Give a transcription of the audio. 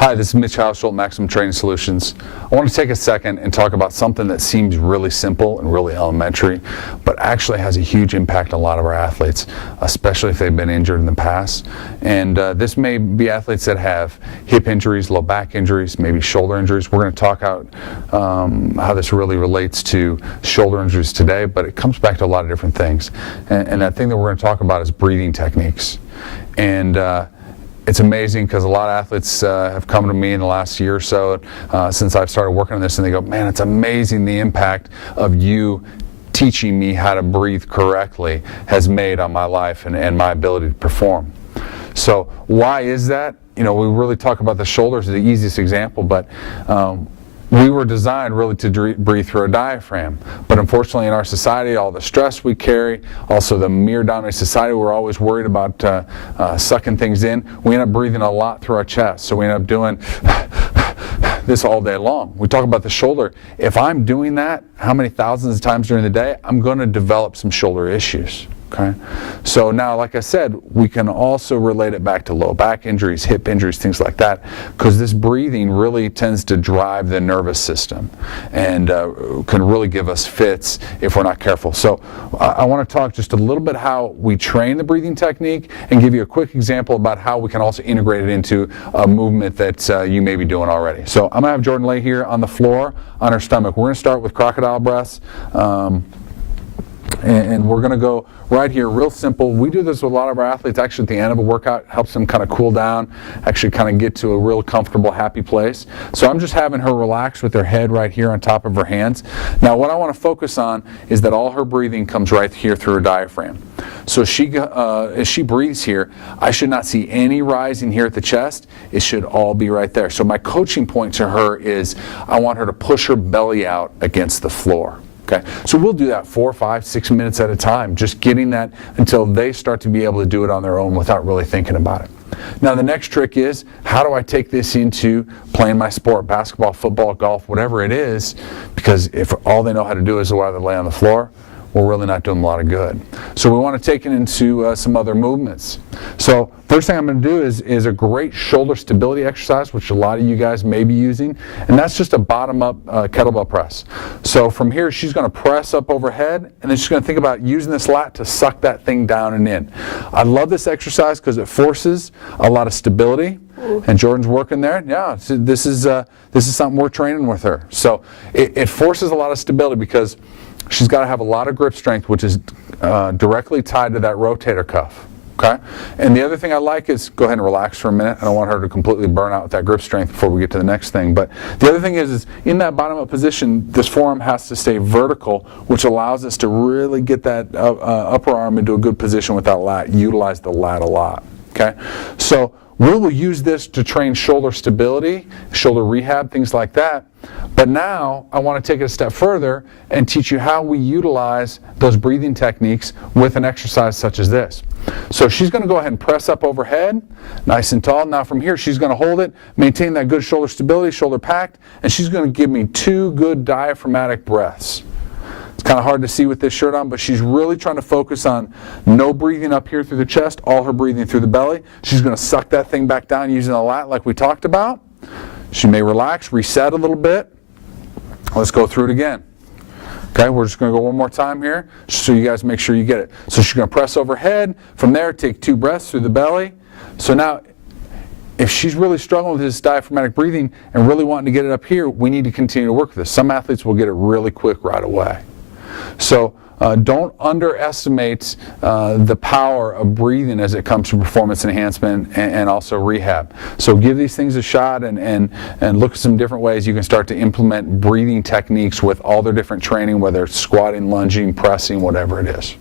Hi, this is Mitch Hausholt, Maximum Training Solutions. I want to take a second and talk about something that seems really simple and really elementary, but actually has a huge impact on a lot of our athletes, especially if they've been injured in the past. And this may be athletes that have hip injuries, low back injuries, maybe shoulder injuries. We're going to talk out how this really relates to shoulder injuries today, but it comes back to a lot of different things. And that thing that we're going to talk about is breathing techniques. And it's amazing because a lot of athletes have come to me in the last year or so since I've started working on this, and they go, man, it's amazing the impact of you teaching me how to breathe correctly has made on my life and my ability to perform. So why is that? You know, we really talk about the shoulders as the easiest example, but we were designed really to breathe through a diaphragm. But unfortunately in our society, all the stress we carry, also the mere dominant society, we're always worried about sucking things in. We end up breathing a lot through our chest. So we end up doing this all day long. We talk about the shoulder. If I'm doing that, how many thousands of times during the day, I'm going to develop some shoulder issues. Okay, so now, like I said, we can also relate it back to low back injuries, hip injuries, things like that, because this breathing really tends to drive the nervous system and can really give us fits if we're not careful. So I want to talk just a little bit how we train the breathing technique and give you a quick example about how we can also integrate it into a movement that you may be doing already. So I'm going to have Jordan lay here on the floor on her stomach. We're going to start with crocodile breaths. And we're going to go right here, real simple. We do this with a lot of our athletes. Actually, at the end of a workout, helps them kind of cool down, actually kind of get to a real comfortable, happy place. So I'm just having her relax with her head right here on top of her hands. Now, what I want to focus on is that all her breathing comes right here through her diaphragm. So as she breathes here, I should not see any rising here at the chest. It should all be right there. So my coaching point to her is I want her to push her belly out against the floor. Okay, so we'll do that 4, 5, 6 minutes at a time, just getting that until they start to be able to do it on their own without really thinking about it. Now the next trick is, how do I take this into playing my sport, basketball, football, golf, whatever it is, because if all they know how to do is either lay on the floor, we're really not doing a lot of good. So we want to take it into some other movements. So first thing I'm going to do is a great shoulder stability exercise, which a lot of you guys may be using, and that's just a bottom-up kettlebell press. So from here, she's going to press up overhead, and then she's going to think about using this lat to suck that thing down and in. I love this exercise because it forces a lot of stability, and Jordan's working there. Yeah, this is something we're training with her. So it forces a lot of stability because she's got to have a lot of grip strength, which is directly tied to that rotator cuff. Okay? And the other thing I like is, go ahead and relax for a minute. I don't want her to completely burn out with that grip strength before we get to the next thing. But the other thing is in that bottom up position, this forearm has to stay vertical, which allows us to really get that upper arm into a good position with that lat, utilize the lat a lot. Okay? So we will use this to train shoulder stability, shoulder rehab, things like that. But now I want to take it a step further and teach you how we utilize those breathing techniques with an exercise such as this. So she's going to go ahead and press up overhead, nice and tall. Now from here, she's going to hold it, maintain that good shoulder stability, shoulder packed, and she's going to give me 2 good diaphragmatic breaths. It's kind of hard to see with this shirt on, but she's really trying to focus on no breathing up here through the chest, all her breathing through the belly. She's going to suck that thing back down using the lat like we talked about. She may relax, reset a little bit. Let's go through it again. Okay, we're just going to go one more time here so you guys make sure you get it. So she's going to press overhead. From there, take 2 breaths through the belly. So now, if she's really struggling with this diaphragmatic breathing and really wanting to get it up here, we need to continue to work with this. Some athletes will get it really quick right away. So don't underestimate the power of breathing as it comes to performance enhancement and also rehab. So give these things a shot and look at some different ways you can start to implement breathing techniques with all their different training, whether it's squatting, lunging, pressing, whatever it is.